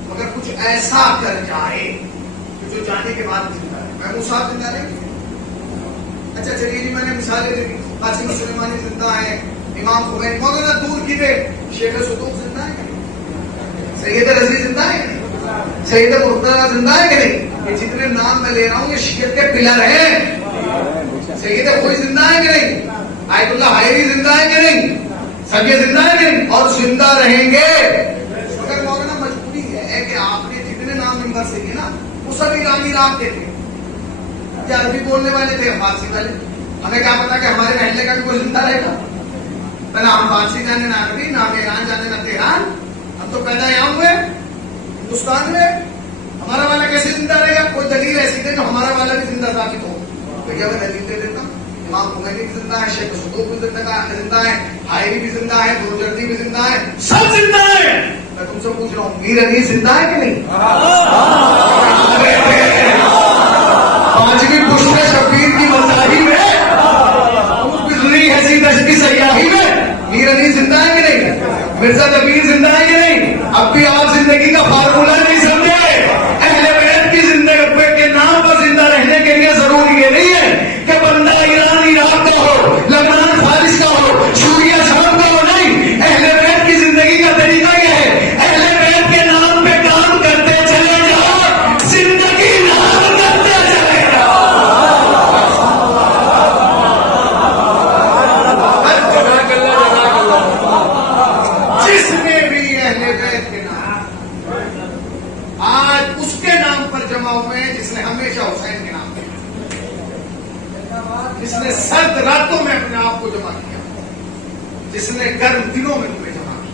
مگر کچھ ایسا کر جائے کہ جو جانے کے بعد زندہ ہے. محمود صاحب زندہ رہے. اچھا چلیے جی, میں نے مثالیں دی, قاسم سلیمانی زندہ ہے, امام خمینی, مولانا دور کی دے, شیخ صدوق زندہ ہے کہ نہیں, سید رضوی زندہ ہے کہ نہیں, سید مرتضیٰ زندہ ہے کہ نہیں. یہ جتنے نام میں لے رہا ہوں یہ شیعت کے پلر ہیں. سید خوئی زندہ ہے کہ نہیں, آیت اللہ حائری زندہ ہے کہ نہیں, سب یہ زندہ ہے کہ نہیں, اور زندہ رہیں گے. مگر مولانا مجبوری ہے کہ آپ نے جتنے نام ممبر سے کیے نا وہ سب ایرانی رات کے تھے, عربی بولنے والے تھے, فارسی والے. ہمیں کیا پتا کہ ہمارے محلے کا بھی کوئی زندہ رہے گا. پہلے ہم فارسی جانے نہ عربی, نہ ہم ایران جانے نہ تہران. ہم تو پیدا یہاں ہوئے ہندوستان میں. ہمارا والا کیسے زندہ رہے گا؟ کوئی دلیل ایسی دے جو ہمارا والا بھی زندہ ثابت ہو. بھیا میں دلیل دے دیتا ہوں. امام خمینی بھی زندہ ہے, شیخ صدوق بھی زندہ ہے, حائری بھی زندہ ہے, بروجردی بھی زندہ ہے, سب زندہ ہے. میں تم سے پوچھ رہا ہوں میر علی زندہ ہے کہ نہیں؟ پانچویں پشت شبیر کی مذاہب میں, بزنی حسین کی سیاحی میں میر علی زندہ ہے کہ نہیں, مرزا نبیر زندہ ہے کہ نہیں. اب بھی آپ زندگی کا فارمولہ نہیں سمجھے. اہل بیت کی زندگی کے نام پر زندہ رہنے کے لیے ضروری یہ نہیں ہے کہ بندہ ایران عراق کا ہو, لبنان فارس کا ہو, سوریا شام کا ہو. نہیں, اہل بیت کی زندگی کا طریقہ یہ ہے, اہل بیت کے نام پہ کام کرتے چلے جاؤ, پر جمع ہوئے ہیں جس نے ہمیشہ حسین کے نام کیا، جس نے سرد راتوں میں اپنے آپ کو جمع کیا، جس نے گرم دنوں میں تمہیں جمع کیا،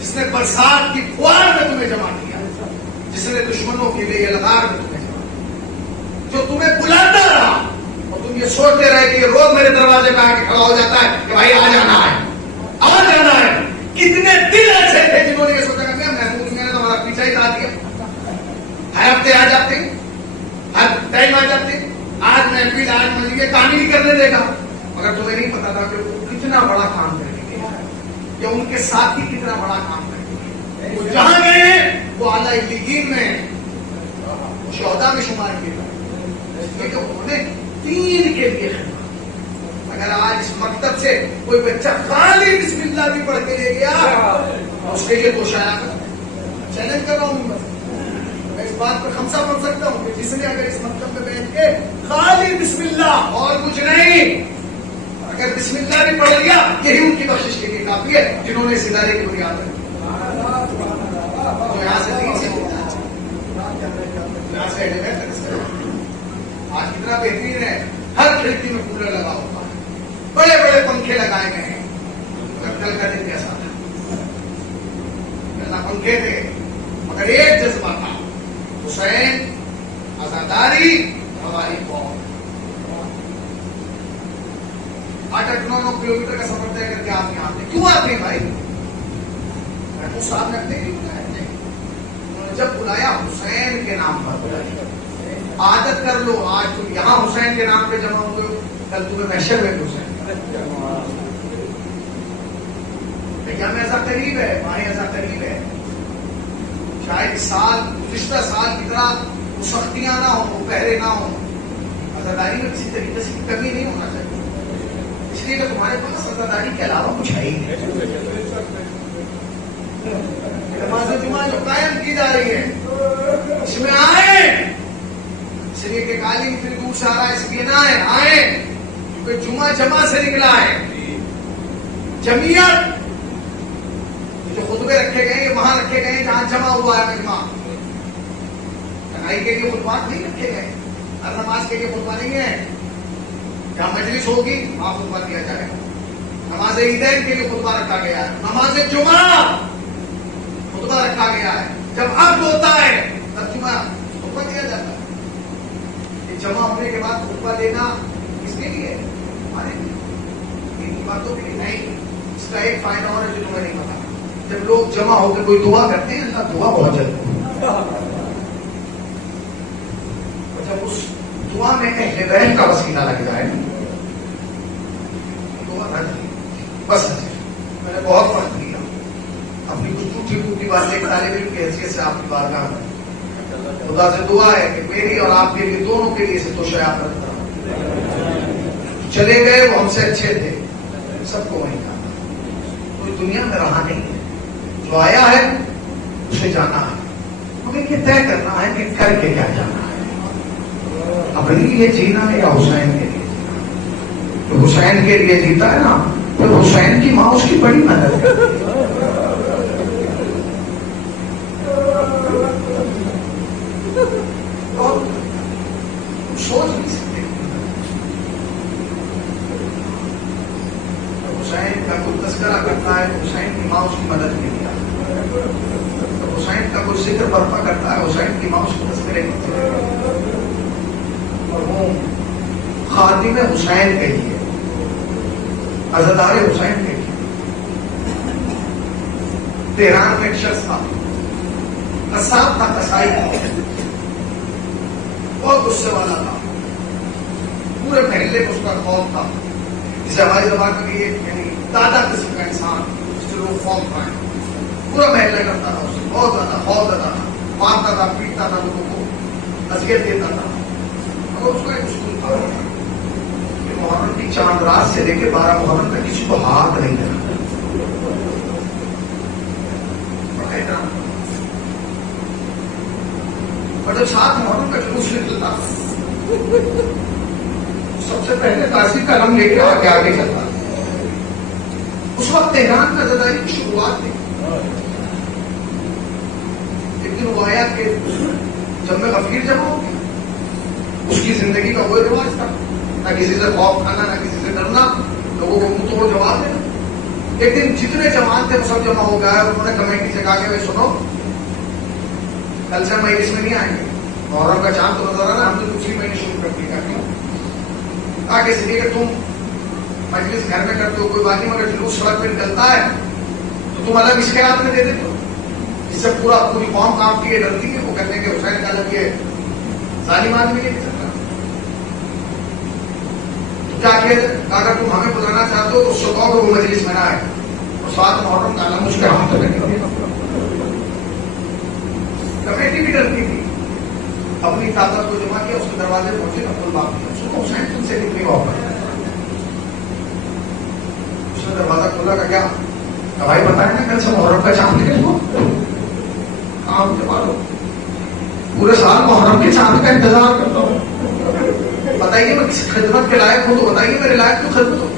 جس نے برسات کی فوار میں تمہیں جمع کیا، جس نے دشمنوں کے لیے یلغار میں تمہیں جمع کیا، جو تمہیں بلاتا رہا اور تم یہ سوچتے رہے کہ یہ روز میرے دروازے پہ آ کے کھڑا ہو جاتا ہے کہ بھائی آ جانا ہے، آ جانا ہے۔ کتنے دل ایسے تھے جنہوں نے یہ سوچا کہ محمود میں نے تو ہمارا پیچھا ہی ڈال دیا، ہر ہفتے آ جاتے، ہر ٹائم آ جاتے، آج محفل آج مجھے یہ کام نہیں کرنے دے گا، مگر تمہیں نہیں پتا تھا کہ وہ کتنا بڑا کام کریں گے یا ان کے ساتھی کتنا بڑا کام کریں گے۔ وہ جہاں گئے وہ اعلیٰ علیین میں شہداء میں شمار کیے گئے، کیونکہ انہوں نے دین کے لیے خدمت۔ اگر آج اس مکتب سے کوئی بچہ خالی بسم اللہ بھی پڑھ کے لے گیا اس کے لیے تو شاید چیلنج کر رہا ہوں، میں اس بات پر خمسہ بن سکتا ہوں کہ جس نے اگر اس مکتب میں بیٹھ کے خالی بسم اللہ اور کچھ نہیں، اگر بسم اللہ بھی پڑھ لیا یہی ان کی بخشش کے لیے کافی ہے جنہوں نے اس ادارے کی بنیاد رکھی۔ یہاں سے تین سے یہاں سے آج کتنا بہترین ہے، ہر کھڑکی میں کولر لگا ہوا ہے، بڑے بڑے پنکھے لگائے گئے ہیں، مگر کل کا دن کیسا تھا؟ پنکھے تھے مگر ایک جذبہ تھا، حسین، آزاداری، ہماری قوم۔ 8-9 کلومیٹر کا سفر طے کر کے آپ یہاں آتے، کیوں آتے ہیں بھائی؟ محمود صاحب نے اپنے لیے بلایا نہیں، انہوں نے جب بلایا حسین کے نام پر بلایا۔ عادت کر لو، آج تم یہاں حسین کے نام پہ جمع ہوئے ہو، کل تمہیں محشر میں بھی حسین، میں ایسا قریب ہے، ماہیں ایسا قریب ہے، شاید سال گزشتہ سال کی طرح وہ سختیاں نہ ہوں، وہ پہرے نہ ہوں، آزاداری میں کسی طریقے سے کمی نہیں ہونا چاہیے، اس لیے کہ تمہارے پاس آزاداری کے علاوہ کچھ ہے ہی نہیں۔ نماز جمعہ جو قائم کی جا رہی ہے اس میں آئے، اس لیے کہ قالین پھر دور سے آ رہا ہے، اس لیے نہ آئے کیونکہ جمعہ جمع سے نکلا ہے۔ جمعیت جو خطبے رکھے گئے یہ وہاں رکھے گئے جہاں جمع ہوا ہے مجمع، تنہائی کے لیے خطبات نہیں رکھے گئے، ہر نماز کے لیے خطبہ نہیں ہے، جہاں مجلس ہوگی وہاں خطبہ دیا جائے گا۔ نماز عیدین کے لیے خطبہ رکھا گیا ہے، نماز جمعہ خطبہ رکھا گیا ہے، جب عقد ہوتا ہے تب جمعہ خطبہ دیا جاتا ہے۔ یہ جمع ہونے کے بعد خطبہ دینا کس کے لیے؟ ہمارے لیے، ان باتوں کے لیے نہیں۔ اس کا ایک فائدہ اور ہے جو تمہیں نہیں پتا، جب لوگ جمع ہو کے کوئی دعا کرتے ہیں اللہ دعا بہت جلد، اور جب اس دعا میں اہل بیت کا وسیلہ لگ جائے دعا رہ جائے۔ بس میں نے بہت وقت دیا، اپنی کچھ ٹوٹی پھوٹی باتیں ایک طالب علم کی حیثیت سے آپ کی بارگاہ میں خدا سے دعا ہے کہ میری اور آپ کے لیے دونوں کے لیے سے تو شاید رکھتا ہوں۔ چلے گئے وہ ہم سے اچھے تھے، سب کو وہیں جانا، کوئی دنیا میں رہا نہیں ہے، جو آیا ہے اسے جانا ہے، ہمیں یہ طے کرنا ہے کہ کر کے کیا جانا ہے، اپنے لیے جینا ہے یا حسین کے لیے جینا۔ جو حسین کے لیے جیتا ہے نا پھر حسین کی ماں اس کی بڑی مدد ہے۔ سوچ نہیں سکتے حسین کا کوئی تذکرہ کرتا ہے حسین کی ماں اس کی مدد کے لیے، حسین کا کوئی ذکر برپا کرتا ہے حسین کی ماں اس کو تذکرے کرتی ہے، اور وہ خادم حسین کے لیے، عزادار حسین کے لیے۔ تہران میں ایک شخص تھا، قصاب تھا، قصائی تھا، بہت غصے والا تھا، پورے محلے کو اس کا خوف تھا، جسے ہماری زبان میں یہ یعنی دادا قسم کا انسان جس سے لوگ خوف کھائیں، پورا محلہ کرتا تھا اس سے، بہت زیادہ خوف زیادہ تھا، مارتا تھا، پیٹتا تھا، لوگوں کو اذیت دیتا تھا، مگر اس کا ایک اصول تھا کہ محرم کی چاند رات سے لے کے 12 محرم تک کسی کو ہاتھ نہیں دینا، اور جب 7 محرم کا جلوس نکلتا سب سے پہلے قاضی کا رنگ لے کے آگے چلتا۔ اس وقت تہران کا زدائی کی شروعات تھی، ایک دن وہ آیا کہ جب میں غفیر جب ہوں اس کی زندگی کا وہ رواج تھا، نہ کسی سے خوف کھانا نہ کسی سے ڈرنا، لوگوں کو منہ توڑ جواب دینا. ایک دن جتنے جماعت تھے وہ سب جمع ہو گئے، انہوں نے کمیٹی سے کہا کہ سنو کل سے ہم مجلس میں نہیں آئیں گے، محرم کا چاند تو نظر آ رہا ہے، ہم تو دوسری مہینے شروع کرتے ہیں. کہا کہ اس لیے کہ تم مجلس گھر میں کرتے ہو کوئی بات نہیں، مگر جلوس سڑک پہ نکلتا ہے تو تم الگ اشکالات میں دے دیتے ہو، اس سے پوری قوم کام کی ڈرتی ہے. وہ کہتے ہیں کہ حسین کا الگ یہ ظالم آدمی نہیں سکتا. کیا کہ اگر تم ہمیں بلانا چاہتے ہو تو اس سے کہو کہ وہ مجلس میں نہ آئے، اور ساتھ محرم کا علم اس کے ہاتھ میں کمیٹی بھی ڈرتی تھی. اپنی طاقت کو جمع کیا، اس کے دروازے پہنچے، اپنے باپ کیا سنو حسین تم سے کتنی محبت ہے. اس نے دروازہ کھولا کا کیا بھائی بتائیں نا کل سے محرم کا چاند ہے، کام کے مارو پورے سال محرم کے چاند کا انتظار کرتا ہوں، بتائیے میں کسی خدمت کے لائق ہوں تو بتائیے میرے لائق تو خدمت ہو.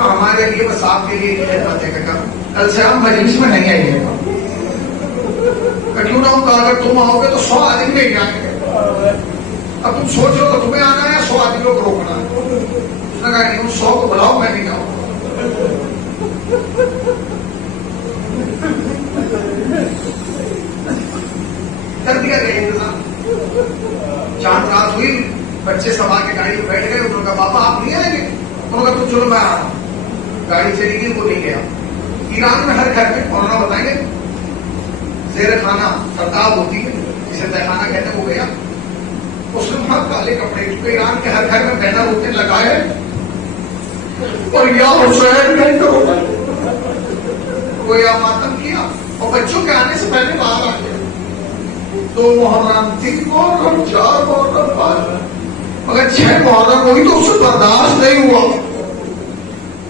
ہمارے لیے بس آپ کے لیے خدمت ہے کہ کل سے ہم مجلس میں نہیں آئیں گے. کیوں نہ ہوں اگر تم آؤ گے تو 100 آدمی نہیں آئیں گے. اب تم سوچ لو کہ تمہیں آنا ہے یا 100 آدمیوں کو روکنا ہے. اس نے کہا تم 100 کو بلاؤ میں نہیں جاؤں. کر دیا گیا انتظام. چاند رات ہوئی، بچے سب آ کے گاڑی میں بیٹھ گئے. انہوں نے کہا پاپا آپ نہیں آئیں گے؟ انہوں نے کہا تم چلو میں آ رہا ہوں. گاڑی چلی گئی، وہ نہیں گیا. ایران میں ہر گھر میں مولانا بتائیں گے زیر خانہ سرتاب ہوتی ہے جسے تہ خانہ کہتے ہیں، وہ گیا. اس نے وہاں کالے کپڑے کیونکہ ایران کے ہر گھر میں بینر ہوتے لگائے اور یا حسین نہیں کرو وہ یا ماتم کیا اور بچوں کے آنے سے پہلے باہر آ گیا. 2 محرم 3 محرم 4 محرم 5 مگر 6 محرم ہوئی تو اسے برداشت نہیں ہوا.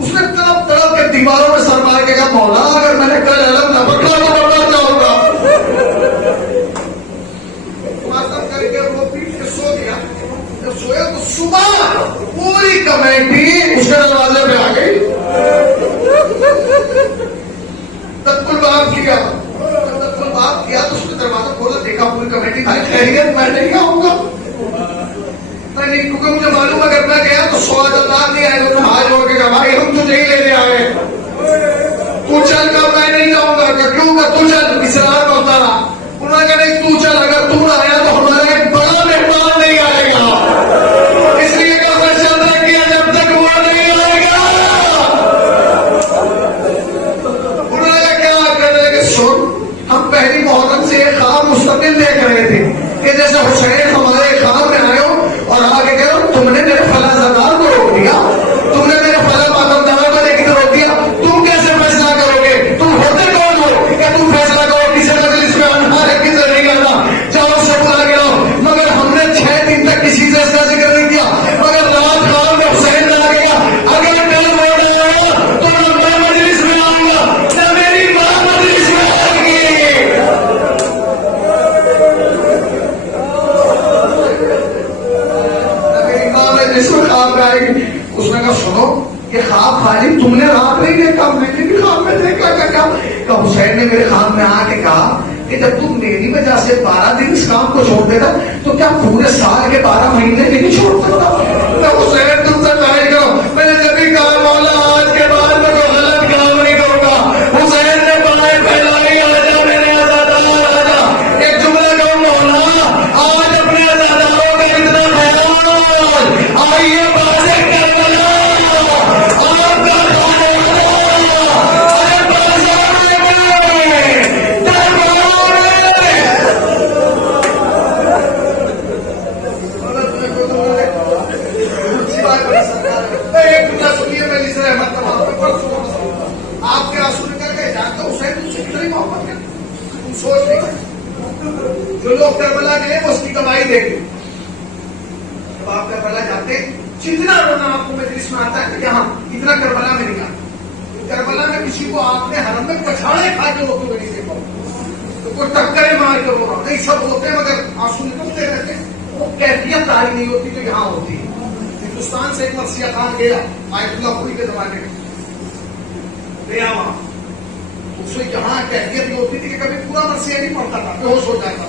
اس نے تڑپ تڑپ کے دیواروں میں سر مار کے کہا مولا اگر میں نے کل علم نہ پکڑا تو بڑا جاؤں گا. ماتم کر کے وہ پیٹ کے سو گیا. جب سویا تو صبح پوری کمیٹی اس کے دروازے پہ آ گئی. تب بات کیا، بات کیا تو اس نے دروازہ کھولا، دیکھا پوری کمیٹی بھائی خیریت میں نہیں آؤں گا. نہیں کیونکہ مجھے معلوم اگر میں گیا تو 100 عددار نہیں آئے گا. ہاتھ جوڑ کے کہا بھائی ہم تجھے ہی لینے آئے، تو چل کر میں نہیں جاؤں گا. کیوں کہ تو چل اسرار میں اتارا. انہوں نے کہا نہیں تو چل، اگر تو نہ آیا تو ہمارا ایک بڑا مہمان نہیں آئے گا، اس لیے کہ میں چل رہا کیا جب تک وہ نہیں آئے گا. انہوں نے کیا کرنے کہ سن ہم پہلی محرم سے ایک خواب مستقل دیکھ رہے تھے کہ جیسے حسین ہمارے خواب میں آئے ہو اور آگے کہہ رہا تم نے میرے فلاں زدار کو روک دیا، تم نے میرے فلاں ماتمدار کو دیکھ کر روک دیا، تم کیسے فیصلہ کرو گے؟ تم ہوتے کون ہو کہ تم فیصلہ کرو کسی مجلس میں آنا ہے کسی سے نہیں آنا؟ جاؤ سے بلا کے لاؤ. مگر ہم نے 6 دن تک کسی سے ایسا ذکر نہیں کیا. مگر رات خواب میں حسین آ گیا. اگر کل موڑ آیا تو نہ میں مجلس میں آؤں گا نہ میری ماں مجلس میں آئے گی. جس میں خواب میں آئے گی. اس نے کہا سنو یہ خواب خالی تم نے رات نہیں دیکھا، میں نے بھی خواب میں دیکھا. کہ حسین نے میرے خواب میں آ کے کہا کہ جب تم میری وجہ سے 12 دن اس کام کو چھوڑ دیتا تو کیا پورے سال کے 12 مہینے نہیں چھوڑ سکتا؟ میں حسین تم سے ظاہر کرو، میں نے جبھی کہا مولا آج کے بعد میں کوئی غلط کام نہیں کروں گا. حسین نے بائیں پھیلائی آجا میرے آزادار آجا. ایک جملہ کہوں مولا آج اپنے آزاداروں کا اتنا خیال آئیے بازے کربلا آپ کا آپ کے آنسو نکل گئے. جانتا حسین تم سے کتنی محبت ہے تم سوچ نہیں سکتے. جو لوگ کربلا گئے وہ اس کی گواہی دیں گے. جب آپ کربلا جاتے جتنا رونا آپ کو مجلس میں آتا ہے کہ ہاں اتنا کربلا میں نہیں آتا. کربلا میں کسی کو آپ نے حرم میں پچھاڑے کھا کے ہوتے ہوئے نہیں دیکھا، تو کوئی ٹکرے مار کے وہ نہیں سب ہوتے ہیں مگر آنسو نکلتے رہتے ہیں. وہ کیفیت تاری نہیں ہوتی جو یہاں ہوتی ہے. ہندوستان سے ایک مرثیہ خان گیا آیت اللہ پوری کے زمانے میں گیا وہاں. اس میں جہاں کیفیت یہ ہوتی تھی کہ کبھی پورا مرثیہ نہیں پڑھتا تھا، بے ہوش ہو جاتا.